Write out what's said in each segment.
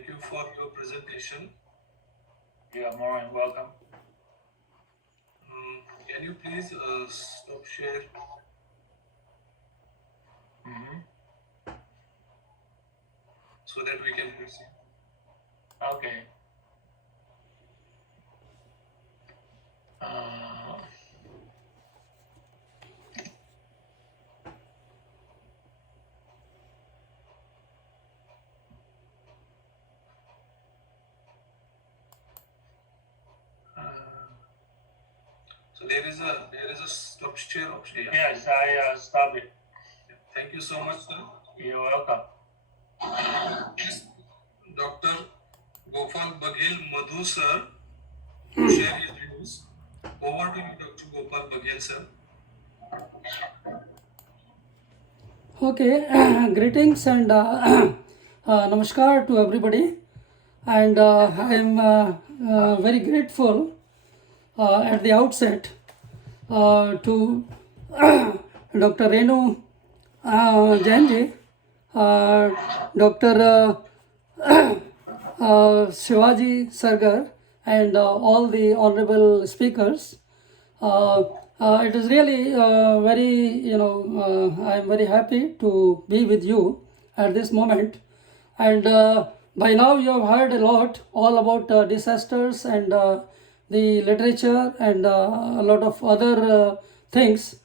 Thank you for your presentation. You are more than welcome. Can you please stop share? So that we can proceed. Okay. So there is a stop share option. Yes, I stopped it. Thank you so much, sir. You're welcome. Dr. Gopal Baghel Madhu, sir, to share his views. Over to you, Dr. Gopal Baghel, sir. Okay, greetings and namaskar to everybody. And I am very grateful at the outset to Dr. Renu Jainji, Dr. Shivaji Sargar, and all the honorable speakers. It is really very, I am very happy to be with you at this moment. And by now you have heard a lot all about disasters and the literature and a lot of other things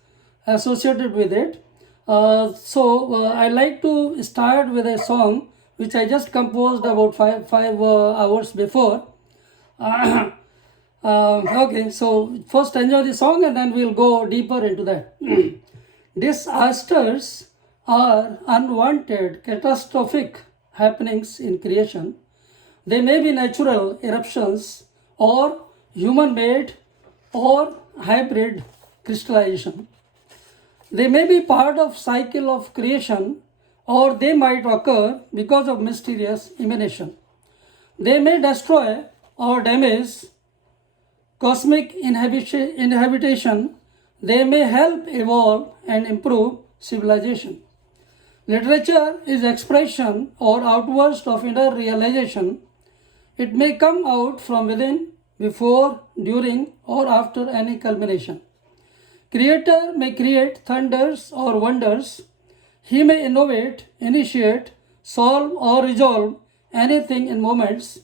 associated with it. So I like to start with a song which I just composed about five hours before. Okay, so first enjoy the song and then we'll go deeper into that. Disasters are unwanted, catastrophic happenings in creation. They may be natural eruptions or human-made or hybrid crystallization. They may be part of cycle of creation or they might occur because of mysterious emanation. They may destroy or damage cosmic inhabitation. They may help evolve and improve civilization. Literature is expression or outburst of inner realization. It may come out from within, before, during, or after any culmination. Creator may create thunders or wonders. He may innovate, initiate, solve, or resolve anything in moments.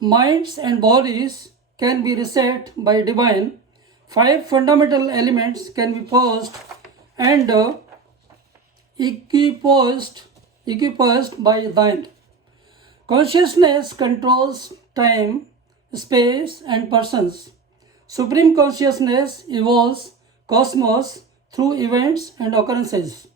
Minds and bodies can be reset by divine. 5 fundamental elements can be paused and equiposed by thine. Consciousness controls time, space, and persons. Supreme consciousness evolves cosmos through events and occurrences.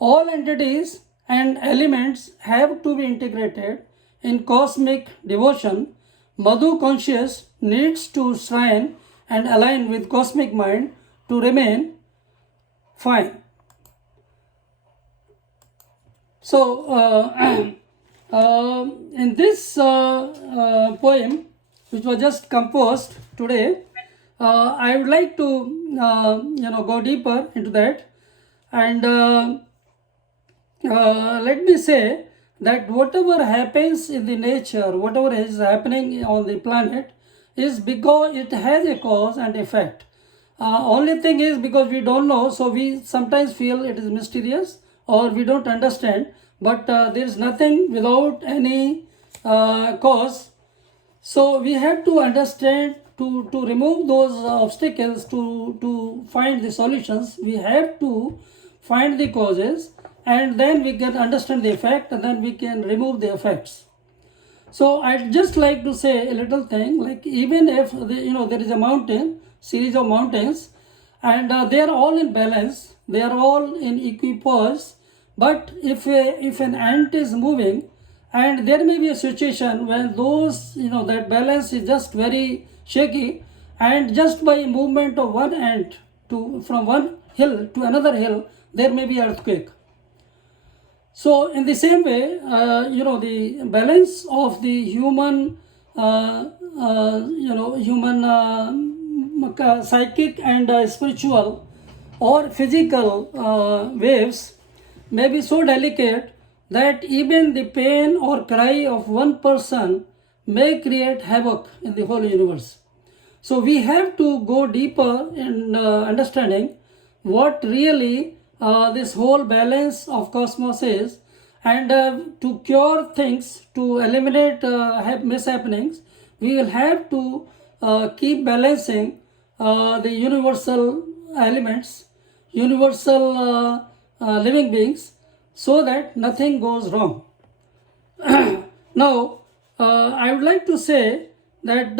All entities and elements have to be integrated in cosmic devotion. Madhu conscious needs to shrine and align with cosmic mind to remain fine. So, in this poem, which was just composed today, I would like to, go deeper into that. And let me say that whatever happens in the nature, whatever is happening on the planet, is because it has a cause and effect. Only thing is because we don't know, so we sometimes feel it is mysterious or we don't understand, but there is nothing without any cause. So we have to understand, to remove those obstacles, to find the solutions. We have to find the causes and then we can understand the effect and then we can remove the effects. So I'd just like to say a little thing, like even if there is a mountain, series of mountains, and they are all in balance, they are all in equipoise. But if an ant is moving, and there may be a situation when those that balance is just very shaky, and just by movement of one ant from one hill to another hill, there may be earthquake. So in the same way, the balance of the human, psychic and spiritual or physical waves may be so delicate that even the pain or cry of one person may create havoc in the whole universe. So we have to go deeper in understanding what really this whole balance of cosmos is, and to cure things, to eliminate mishappenings, we will have to keep balancing the universal elements, universal living beings, so that nothing goes wrong. Now, I would like to say that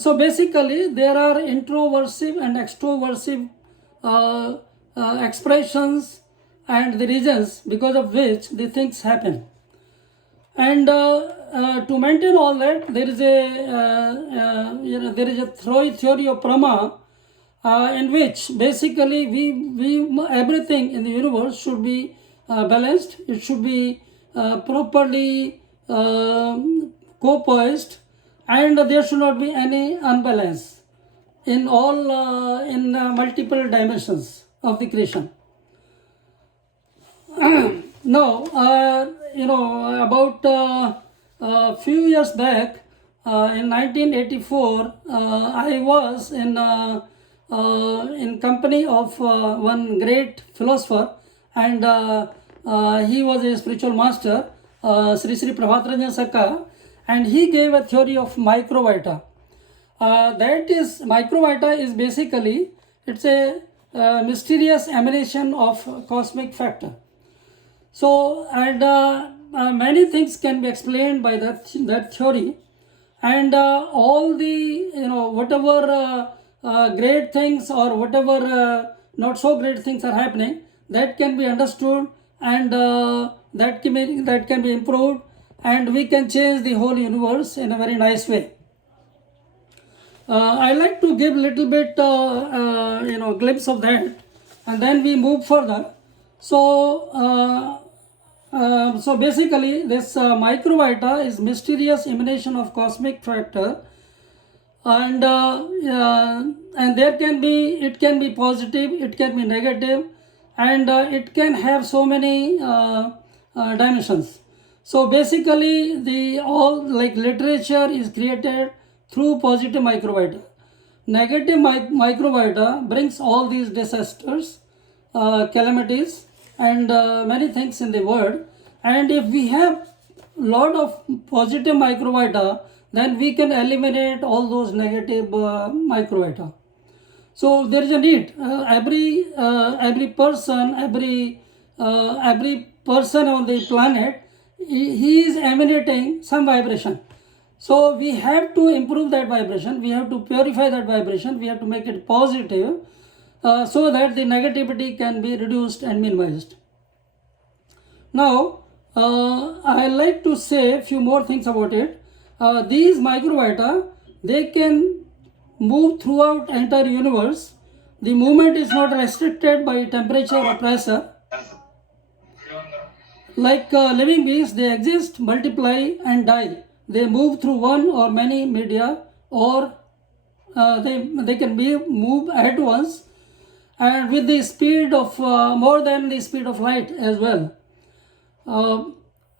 so basically there are introversive and extroversive expressions and the reasons because of which the things happen. And to maintain all that, there is a theory of Brahma in which basically we everything in the universe should be balanced. It should be properly co-poised, and there should not be any unbalance in all in multiple dimensions of the creation. Now, about a few years back, in 1984, I was in company of one great philosopher, and he was a spiritual master, Sri Prabhatranjan Sakka, and he gave a theory of microvita. That is, microvita is basically, it's a mysterious emanation of cosmic factor. So, and many things can be explained by that theory, and all the whatever great things or whatever not so great things are happening, that can be understood, and that can be improved, and we can change the whole universe in a very nice way. I like to give little bit glimpse of that, and then we move further. So so basically this microvita is mysterious emanation of cosmic factor, and there can be, it can be positive, it can be negative, and it can have so many dimensions. So basically the all like literature is created through positive microvita. Negative microvita brings all these disasters, calamities, and many things in the world. And if we have lot of positive microvita, then we can eliminate all those negative microvita. So there is a need. Every person on the planet, he is emanating some vibration. So we have to improve that vibration. We have to purify that vibration. We have to make it positive, so that the negativity can be reduced and minimized. Now, I like to say a few more things about it. These microvita, they can move throughout entire universe. The movement is not restricted by temperature or pressure. Like living beings, they exist, multiply, and die. They move through one or many media, or they can be moved at once, and with the speed of more than the speed of light as well.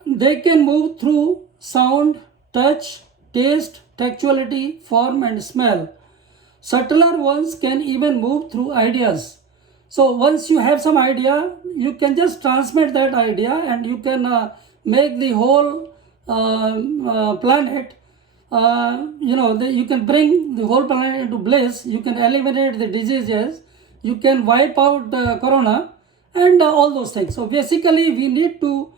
They can move through sound, touch, taste, textuality, form, and smell. Subtler ones can even move through ideas. So once you have some idea, you can just transmit that idea, and you can make the whole planet, you can bring the whole planet into bliss. You can eliminate the diseases. You can wipe out the corona, and all those things. So basically we need to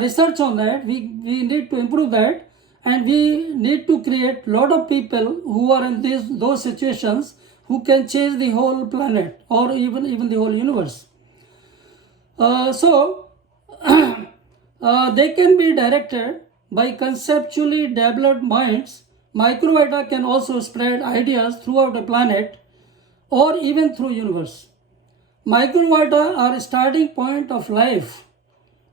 research on that. We need to improve that, and we need to create lot of people who are in those situations, who can change the whole planet, or even the whole universe. So they can be directed by conceptually developed minds. Microvita can also spread ideas throughout the planet, or even through universe. Microvita are a starting point of life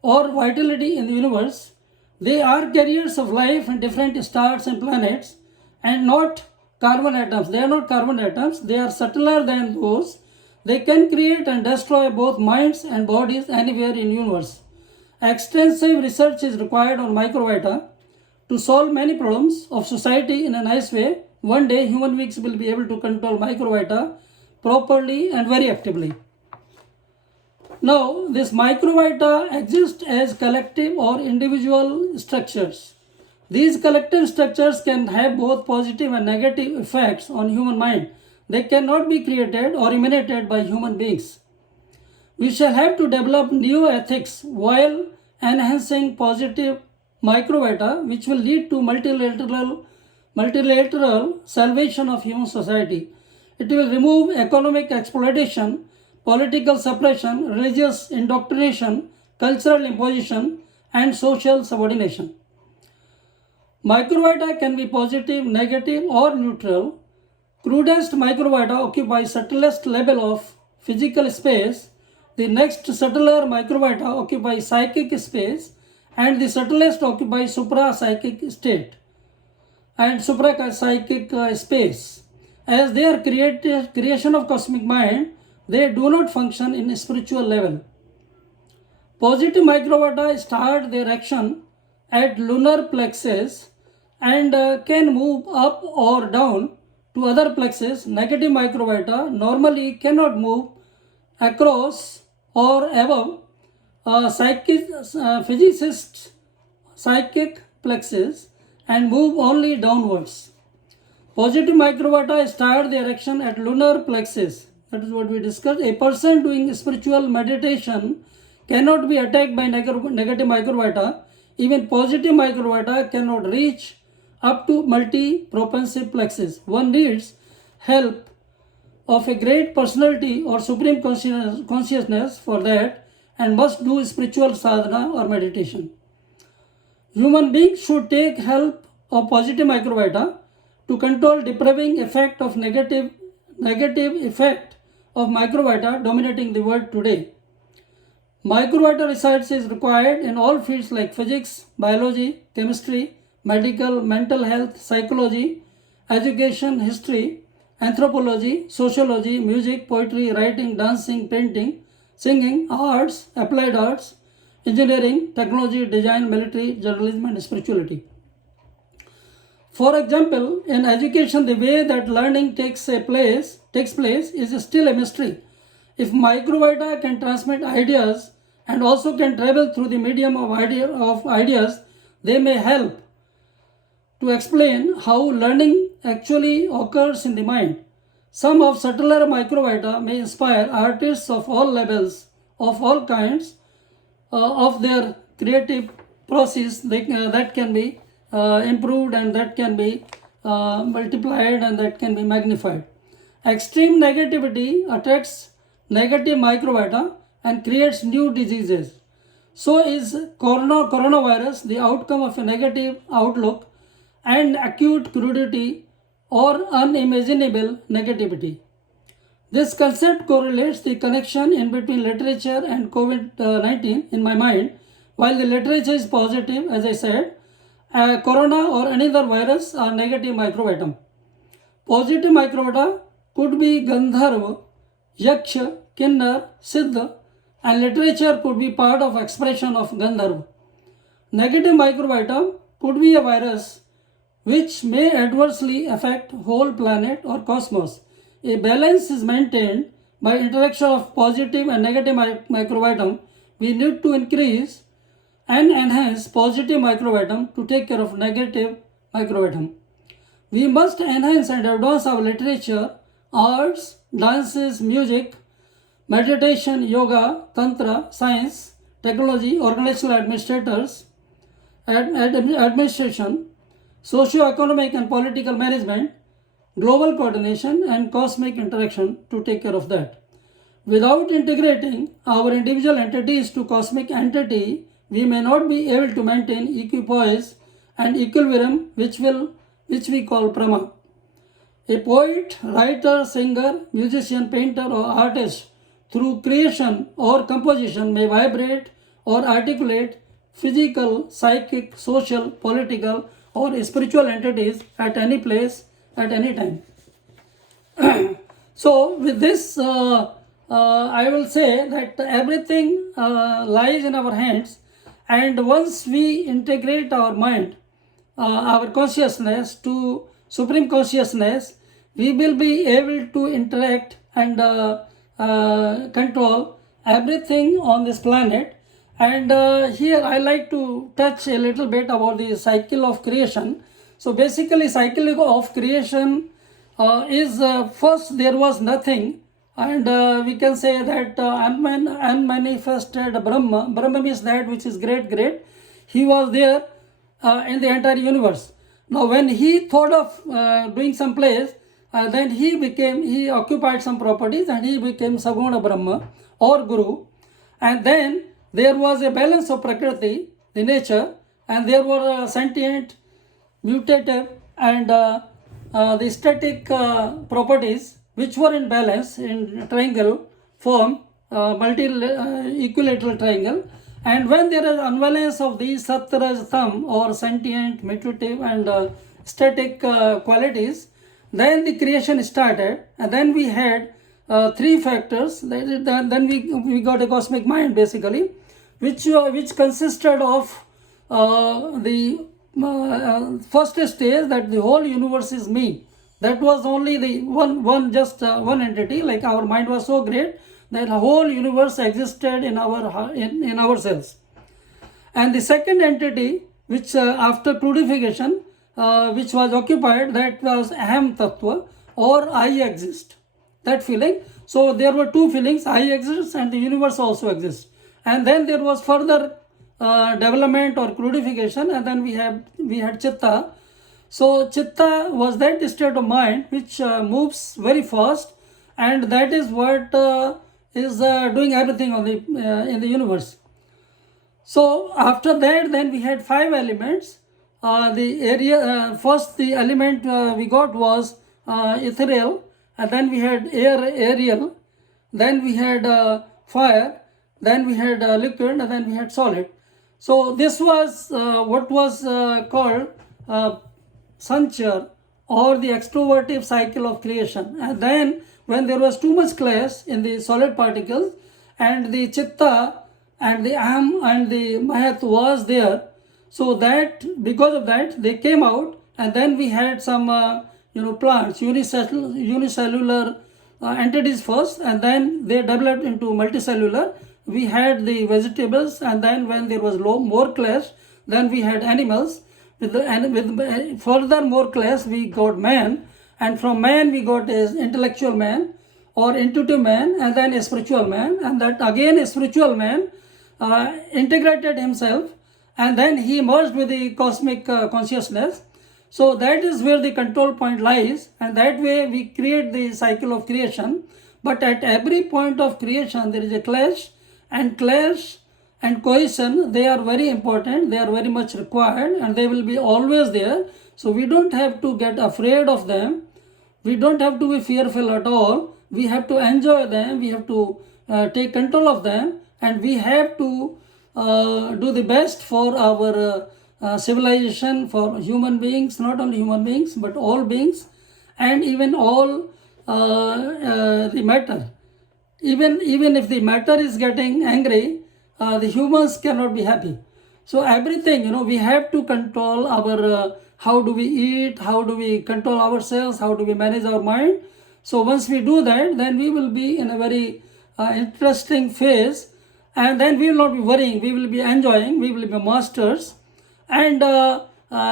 or vitality in the universe. They are carriers of life in different stars and planets, and not carbon atoms. They are not carbon atoms. They are subtler than those. They can create and destroy both minds and bodies anywhere in universe. Extensive research is required on microbiota to solve many problems of society in a nice way. One day, human beings will be able to control microbiota properly and very actively. Now, this microbiota exist as collective or individual structures. These collective structures can have both positive and negative effects on human mind. They cannot be created or emanated by human beings. We shall have to develop new ethics while enhancing positive microbiota, which will lead to multilateral salvation of human society. It will remove economic exploitation, political suppression, religious indoctrination, cultural imposition, and social subordination. Microbiota can be positive, negative, or neutral. Crudest microbiota occupy subtlest level of physical space. The next subtler microbiota occupy psychic space, and the subtlest occupy supra-psychic state and supra-psychic space. As they are creation of cosmic mind, they do not function in a spiritual level. Positive microbiota start their action at lunar plexus and can move up or down to other plexus. Negative microbiota normally cannot move across or above physicists' psychic plexus and move only downwards. Positive microbiota start their action at lunar plexus. That is what we discussed. A person doing spiritual meditation cannot be attacked by negative microbiota. Even positive microbiota cannot reach up to multi-propensive plexus. One needs help of a great personality or supreme consciousness for that and must do spiritual sadhana or meditation. Human beings should take help of positive microbiota to control depraving effect of negative effect of microbiota dominating the world today. Microbiota research is required in all fields like physics, biology, chemistry, medical, mental health, psychology, education, history, anthropology, sociology, music, poetry, writing, dancing, painting, singing, arts, applied arts, engineering, technology, design, military, journalism, and spirituality. For example, in education, the way that learning takes place is still a mystery. If microbiota can transmit ideas and also can travel through the medium of ideas, they may help to explain how learning actually occurs in the mind. Some of subtler microbiota may inspire artists of all levels, of all kinds, of their creative process that can be improved and that can be multiplied and that can be magnified. Extreme negativity attracts negative microbiota and creates new diseases. So is coronavirus the outcome of a negative outlook and acute crudity or unimaginable negativity. This concept correlates the connection in between literature and COVID-19 in my mind. While the literature is positive, as I said, corona or another virus are negative microbiota. Positive microbiota could be Gandharva, Yaksha, Kinnar, Siddha, and literature could be part of expression of Gandharva. Negative microbiota could be a virus which may adversely affect whole planet or cosmos. A balance is maintained by interaction of positive and negative microbiome. We need to increase and enhance positive microbiome to take care of negative microbiome. We must enhance and advance our literature, arts, dances, music, meditation, yoga, tantra, science, technology, organizational administration, socio-economic and political management, global coordination, and cosmic interaction to take care of that. Without integrating our individual entities to cosmic entity, we may not be able to maintain equipoise and equilibrium, which we call Brahma. A poet, writer, singer, musician, painter, or artist through creation or composition may vibrate or articulate physical, psychic, social, political, or spiritual entities at any place, at any time. So with this, I will say that everything lies in our hands And once we integrate our mind, our consciousness to supreme consciousness, we will be able to interact and control everything on this planet. And here I like to touch a little bit about the cycle of creation. So basically, cycle of creation is first there was nothing, and we can say that unmanifested Brahma. Brahma means that which is great, great. He was there in the entire universe. Now, when he thought of doing some place, then he occupied some properties and he became Saguna Brahma or Guru. And then there was a balance of Prakriti, the nature, and there were sentient, mutative, and the static properties which were in balance in triangle form, equilateral triangle. And when there is unbalance of these Sattva, Tam, or sentient, mutative, and static qualities, then the creation started, and then we had three factors. Then we got a cosmic mind basically, which consisted of the first stage, that the whole universe is me. That was only the one entity. Like our mind was so great that the whole universe existed in ourselves. And the second entity, which after purification, which was occupied, that was Aham Tattva, or I exist, that feeling. So there were two feelings, I exist and the universe also exists. And then there was further development or crudification, and then we had Chitta. So Chitta was that state of mind which moves very fast, and that is what is doing everything in the universe. So after that, then we had five elements. First the element we got was ethereal, and then we had aerial, then we had fire, then we had liquid, and then we had solid. So this was what was called Sanchar, or the extrovertive cycle of creation. And then when there was too much clash in the solid particles, and the Chitta and the Aham and the Mahat was there, so that because of that they came out, and then we had some plants, unicellular entities first, and then they developed into multicellular. We had the vegetables, and then when there was more clash, then we had animals. With further more clash, we got man, and from man we got an intellectual man or intuitive man, and then a spiritual man, and that again a spiritual man integrated himself, and then he merged with the cosmic consciousness. So that is where the control point lies, and that way we create the cycle of creation. But at every point of creation there is a clash and cohesion. They are very important, they are very much required, and they will be always there. So we don't have to get afraid of them, we don't have to be fearful at all. We have to enjoy them, we have to take control of them, and we have to do the best for our civilization, for human beings, not only human beings but all beings, and even all the matter. Even if the matter is getting angry, the humans cannot be happy. So everything, we have to control our how do we eat, how do we control ourselves, how do we manage our mind. So once we do that, then we will be in a very interesting phase, and then we will not be worrying, we will be enjoying, we will be masters, and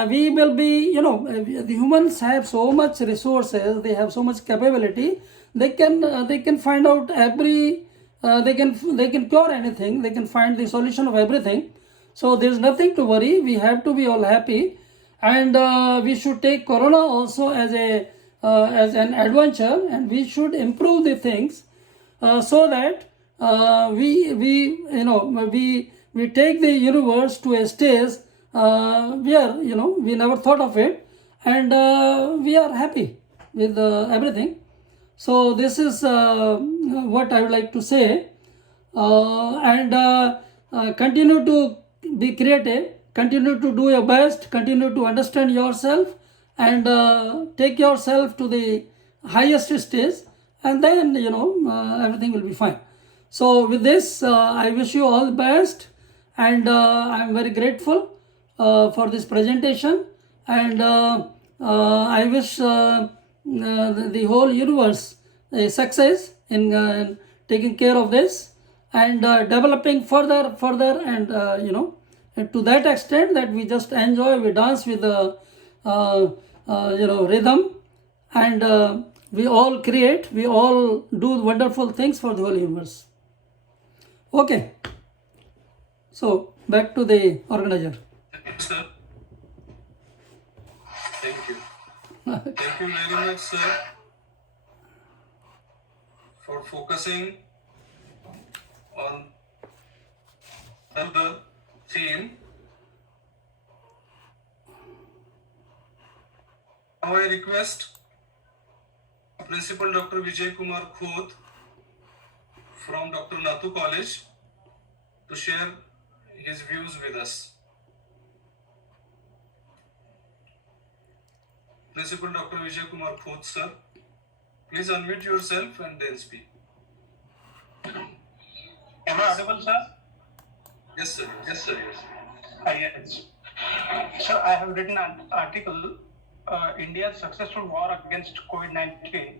we will be, the humans have so much resources, they have so much capability, they can find out they can cure anything, they can find the solution of everything. So there is nothing to worry, we have to be all happy, and we should take Corona also as an adventure, and we should improve the things so that we take the universe to a stage where we never thought of it, and we are happy with everything. So this is what I would like to say, and continue to be creative, continue to do your best, continue to understand yourself, and take yourself to the highest stage, and then everything will be fine. So with this, I wish you all the best, and I'm very grateful for this presentation, and I wish the whole universe a success in taking care of this and developing further, and and to that extent that we just enjoy, we dance with the rhythm, and we all create, we all do wonderful things for the whole universe. Okay, so back to the organizer. Thank you, sir. Thank you. Thank you very much, sir, for focusing on the theme. Now I request Principal Dr. Vijay Kumar Khoot from Dr. Nathu College to share his views with us. Principal Dr. Vijay Kumar Khoot, sir, please unmute yourself and then speak. Am I audible, sir? Yes, sir. Yes, sir. Yes. Yes. Sir, I have written an article, India's successful war against COVID-19